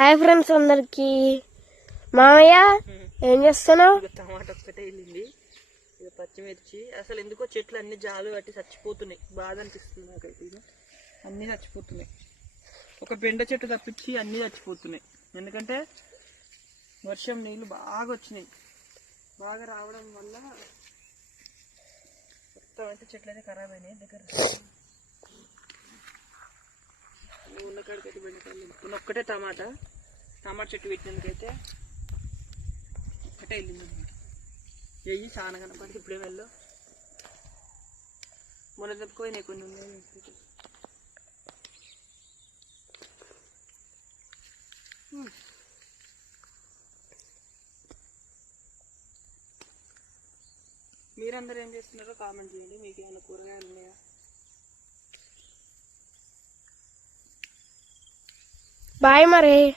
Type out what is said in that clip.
Hi friends అందరికి. మామయ్య ఏం చేస్తున్నావు? టమాటా ఒక్కటే వెళ్ళింది. ఇక పచ్చిమిర్చి అసలు ఎందుకో చెట్లు అన్ని జాలు పట్టి చచ్చిపోతున్నాయి. బాధ అనిపిస్తుంది నాకైతే. ఇది అన్నీ చచ్చిపోతున్నాయి. ఒక బెండ చెట్టు తప్పించి అన్నీ చచ్చిపోతున్నాయి. ఎందుకంటే వర్షం నీళ్ళు బాగా వచ్చినాయి. బాగా రావడం వల్ల మొత్తం అయితే చెట్లు అయితే ఖరాబ్ అయినాయి. దగ్గర ఉన్న కాడికైతే బెండకాయలు ఒక్కటే టమాటా చెట్టు పెట్టినందుకైతే ఒక్కటే వెళ్ళింది. వెయ్యి చాలా కనపడి ఇప్పుడే వెళ్ళు మొన్న తప్పుకోయినాయి కొన్ని ఉన్నాయి. మీరందరూ ఏం చేస్తున్నారో కామెంట్ చేయండి. మీకు ఏమైనా కూరగాయలు ఉన్నాయా? బాయ్ మరి.